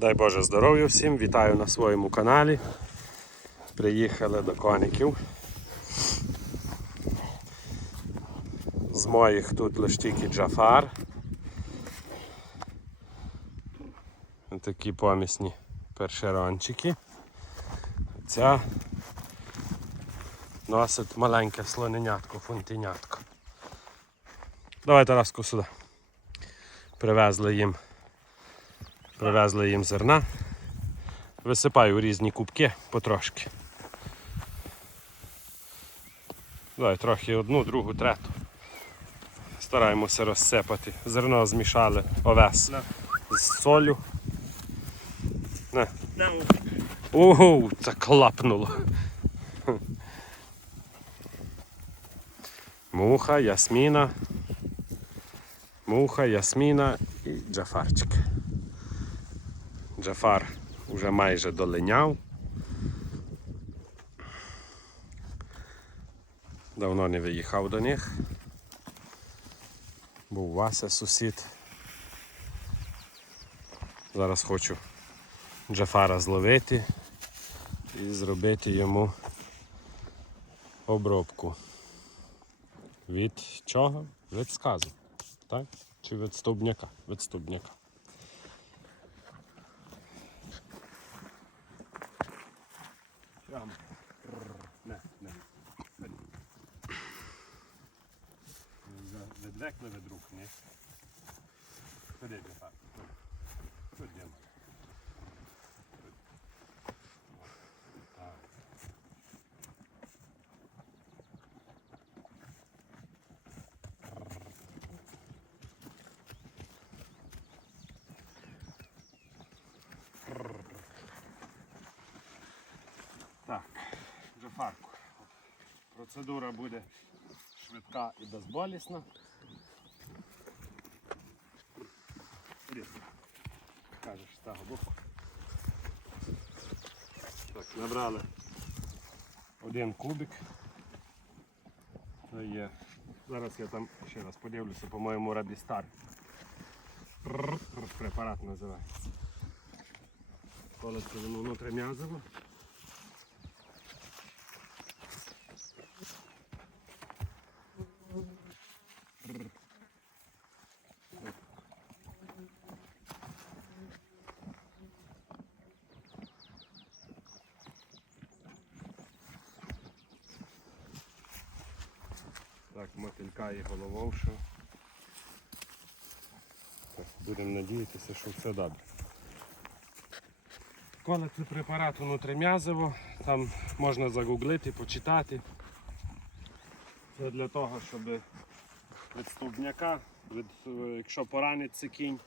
Дай Боже здоров'я всім, вітаю на своєму каналі. Приїхали до коників. З моїх тут лише тільки джафар. Такі помісні першерончики. Ця носить маленьке слоненятко, фунтинятко. Давай Тараску сюди. Привезли їм. Привезли їм зерна. Висипаю різні кубки потрошки. Давай трохи одну, другу, трету. Стараємося розсипати. Зерно змішали овес з солю. Не. Ого, це клапнуло. Муха, ясміна. Муха, ясміна і джафарчик. Джафар вже майже долиняв. Давно не виїхав до них. Був Вася сусід. Зараз хочу Джафара зловити і зробити йому обробку. Від чого? Від сказу. Так? Чи від стовбняка? Від стовбняка. Прямо. Не, не. Відвекли від рук, ні? Ходи, Джафар. Ходімо. Так. Так, Джафарку. Процедура буде швидка і безболісна. Різко. Кажеш з того боку. Так, набрали один кубик. Це є. Зараз я там ще раз подивлюся, по-моєму, Радістар. Препарат називається. Колиться воно внутрім'язово. Так, мотилька і голововшу. Так, Будемо надіятися, що все добре. Коли це препарат внутрім'язово, там можна загуглити, почитати. Це для того, щоб від стовбняка, від, е, якщо пораниться кінь,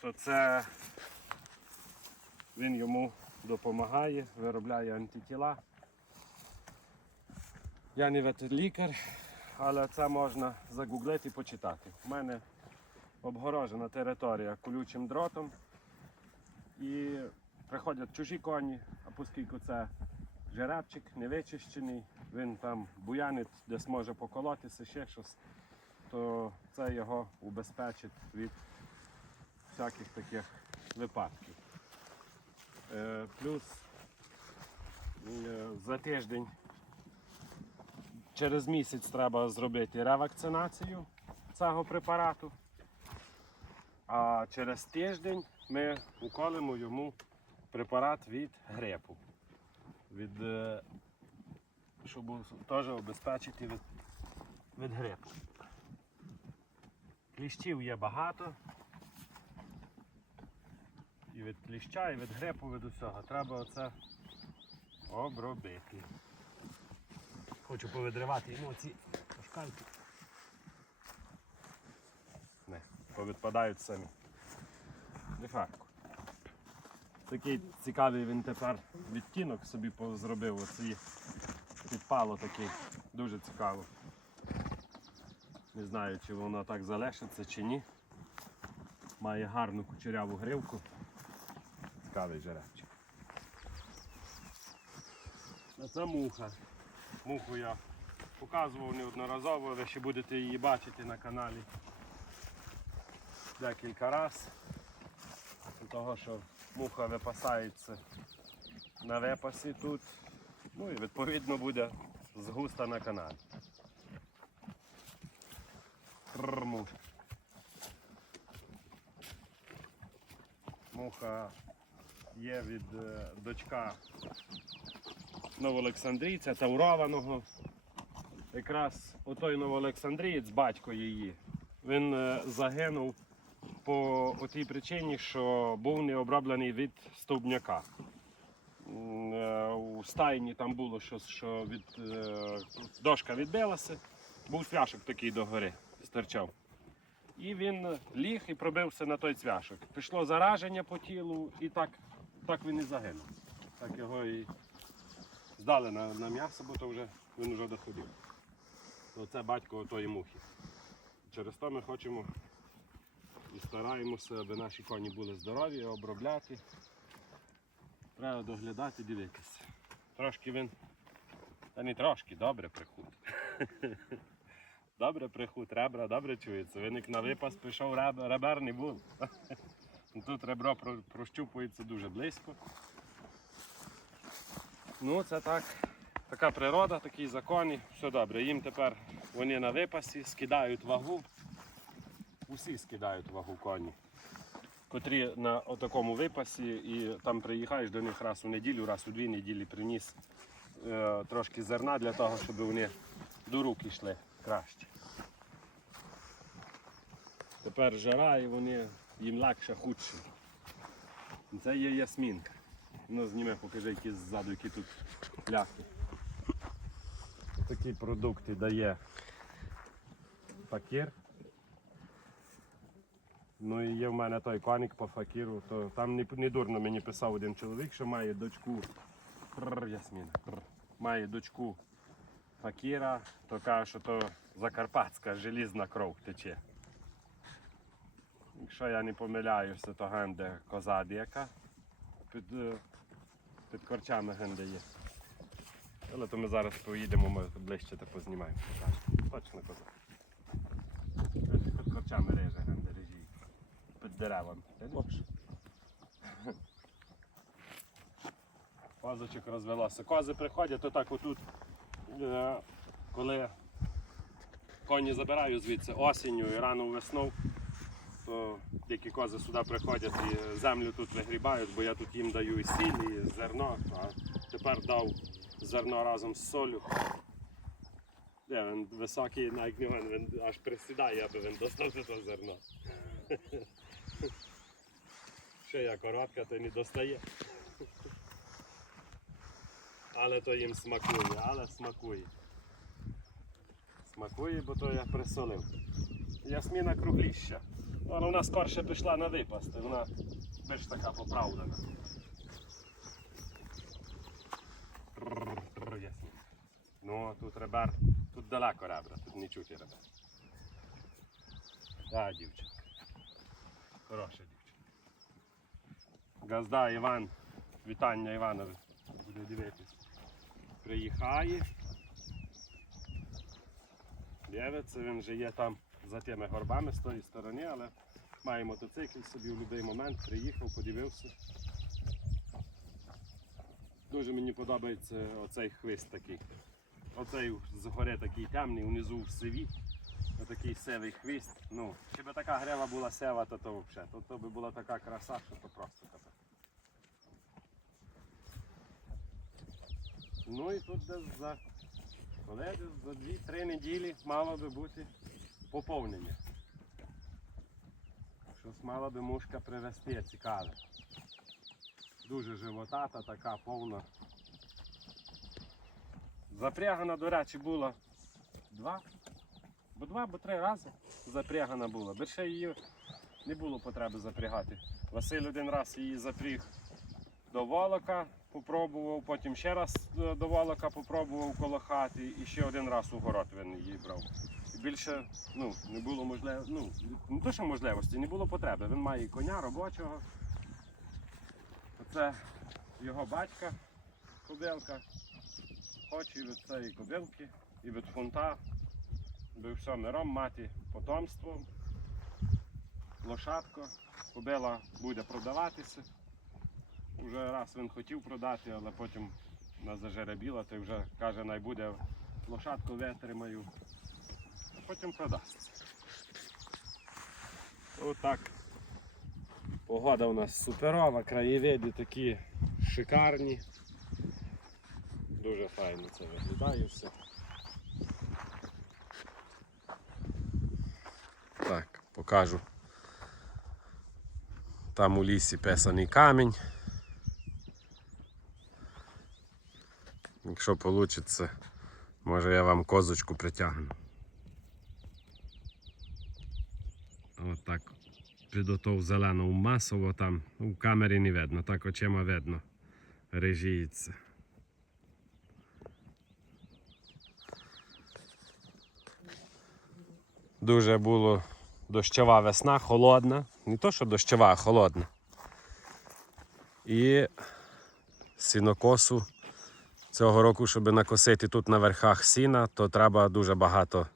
то це він йому допомагає, виробляє антитіла. Я не ветлікар, але це можна загуглити і почитати. У мене обгорожена територія колючим дротом. І приходять чужі коні, а оскільки це жеребчик невичищений, він там буянить, десь може поколотися, ще щось, то це його убезпечить від всяких таких випадків. Е, плюс е, за тиждень через місяць треба зробити ревакцинацію цього препарату. А через тиждень ми уколимо йому препарат від грипу. Від, е, щоб теж обезпечити від, від грипу. Кліщів є багато. І від кліща, і від грипу, від усього. Треба оце обробити. Хочу повидривати йому ці шкальки. Не, повідпадають самі. Facto. Такий цікавий він тепер відтінок собі зробив оці підпало такий. Дуже цікаво. Не знаю, чи воно так залишиться чи ні. Має гарну кучеряву гривку. Цікавий жеребчик. А це муха. Муху я показував неодноразово, ви ще будете її бачити на каналі декілька разів. того, що муха випасається на випасі тут. Ну і відповідно буде згуста на каналі. Тррр, муха. Є від дочка новоолександрійця, таврованого. Якраз отой новоолександрієць, батько її, він загинув по тій причині, що був не оброблений від стовбняка. У стайні там було щось, що від, е, дошка відбилася, був цвяшок такий догори, стирчав. І він ліг і пробився на той цвяшок. Пішло зараження по тілу, і так, так він і загинув. Так його і здали на, на м'ясо, бо то вже він вже доходив. То це батько тої мухи. Через то ми хочемо і стараємося, аби наші коні були здорові, обробляти. Треба доглядати, дивитися. Трошки він, та не трошки, добре прихуд. Добре прихуд, ребра добре чується. Він як на випас пішов, реб- ребер не було. Тут ребро прощупується дуже близько. Ну, це так. Така природа, такі закони, все добре. Їм тепер вони на випасі, скидають вагу. Усі скидають вагу коні, котрі на такому випасі і там приїхаєш до них раз у неділю, раз у дві неділі приніс е, трошки зерна для того, щоб вони до рук йшли краще. Тепер жара і вони їм легше, худше. Це є ясмінка. Ну, зніми, покажи, які ззаду, які тут ляхи. Такі продукти дає факір. Ну і є в мене той коник по факіру, то там не, не дурно мені писав один чоловік, що має дочку. Кррр, Ясміна. кррр. Має дочку факіра, то каже, що то закарпатська желізна кров тече. Якщо я не помиляюся, то генде коза дика. Під, е, під корчами генде є. Але то ми зараз поїдемо, ми ближче та познімаємо. Точно коза. Під корчами реже. Видиш? Козочок розвелося. Кози приходять, то так отут, е, коли коні забираю звідси осінню і рано весною, то дикі кози сюди приходять і землю тут вигрібають, бо я тут їм даю і сіль, і зерно, а тепер дав зерно разом з солью. Де він високий, навіть не він, він аж присідає, аби він достав це зерно. Шия коротка, то не достає. Але то їм смакує, але смакує. Смакує, бо то я присолив. Ясміна кругліща. Вона у нас скорше пішла на випасти, вона більш така Ясміна. Ну, тут ребер, тут далеко ребра, тут не чути ребер. Так, дівчинка. Хороша дівчинка. Газда Іван, вітання Іванові. Буде дивитись. Приїхає. Дивиться, він же є там за тими горбами з тої сторони, але має мотоцикл собі в будь-який момент, приїхав, подивився. Дуже мені подобається оцей хвист такий. Оцей згори такий темний, унизу в сиві. Отакий сивий хвіст. Ну, би така грива була сева, то то взагалі. То, то би була така краса, що то просто капець. Ну і тут десь за, коли десь за 2-3 неділі мало би бути поповнення. Щось мала би мушка привезти цікаве. Дуже животата, така повна. Запрягана, до речі, була два, бо два, бо три рази запрягана була. Більше її не було потреби запрягати. Василь один раз її запріг до волока, попробував, потім ще раз до до волока попробував коло хати і ще один раз у город він її брав. І більше ну, не було можливо, ну, не то, що можливості, не було потреби. Він має і коня робочого. Оце його батька, кобилка. Хоче від цієї кобилки і від фунта, би все миром мати потомство, лошадко. Кобила буде продаватися. Уже раз він хотів продати, але потім нас зажеребіла, то вже каже, най буде лошадку витримаю, а потім продасться. Отак. Погода у нас суперова, краєвиди такі шикарні. Дуже файно це виглядає все. Так, покажу. Там у лісі писаний камінь. Якщо вийде, може я вам козочку притягну. Отак. Підготов зелену масово там. У камері не видно, так очима видно. Режіється. Дуже було дощова весна, холодна. Не то, що дощова, а холодна. І сінокосу цього року, щоб накосити тут на верхах сіна, то треба дуже багато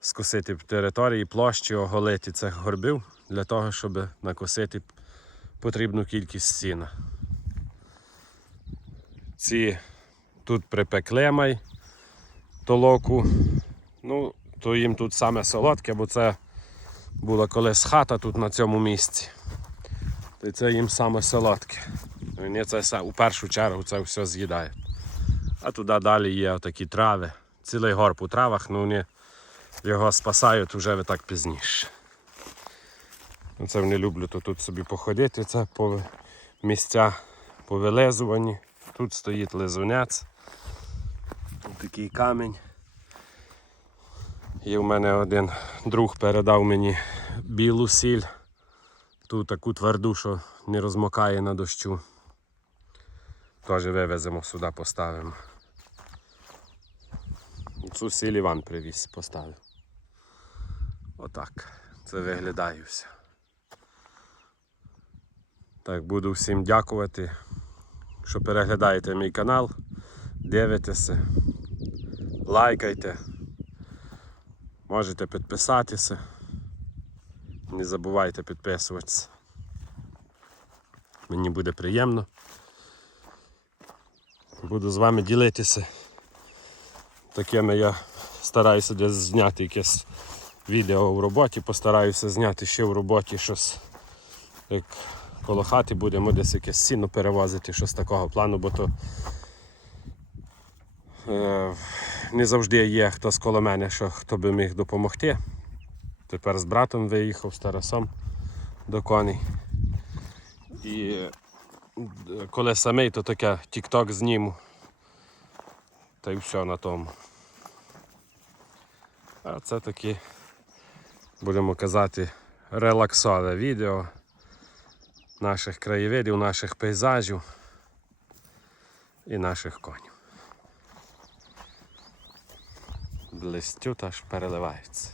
скосити території, площі, оголити цих горбів для того, щоб накосити потрібну кількість сіна. Ці тут припекли май толоку. Ну, то їм тут саме солодке, бо це була колись хата тут на цьому місці. То це їм саме солодке. Вони це у першу чергу це все з'їдають. А туди далі є отакі трави. Цілий горб у травах, ну вони його спасають вже так пізніше. Ну, Це вони люблять то тут собі походити, це по місця повилезувані. Тут стоїть лизунець. Такий камінь. І в мене один друг передав мені білу сіль. Ту таку тверду, що не розмокає на дощу. Теж вивеземо сюди, поставимо. Цю сіль Іван привіз, поставив. Отак. Це виглядає все. Так, буду всім дякувати, що переглядаєте мій канал, дивитеся, лайкайте. Можете підписатися. Не забувайте підписуватися. Мені буде приємно. Буду з вами ділитися. Такими я стараюся десь зняти якесь відео в роботі, постараюся зняти ще в роботі щось. Як коло хати будемо десь якесь сіно перевозити, щось такого плану, бо то е, не завжди є хтось коло мене, що хто би міг допомогти. Тепер з братом виїхав з Тарасом до коней. І е, коли самий, то таке тік-ток зніму. Та й все на тому. А це такі, будемо казати, релаксове відео наших краєвидів, наших пейзажів і наших конів. Блистють аж переливаються.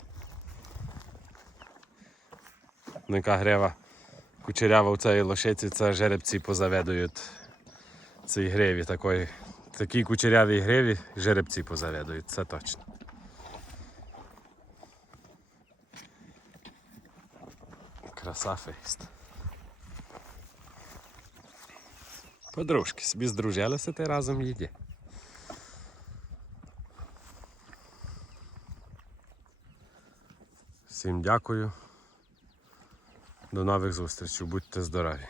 Ну, яка грива кучерява у цій лошиці, це жеребці позаведують цій гриві такої. Такій кучерявій гриві жеребці позаведують, це точно. Краса фейст. Подружки, собі здружилися ти разом їді. Всім дякую. До нових зустрічей. Будьте здорові.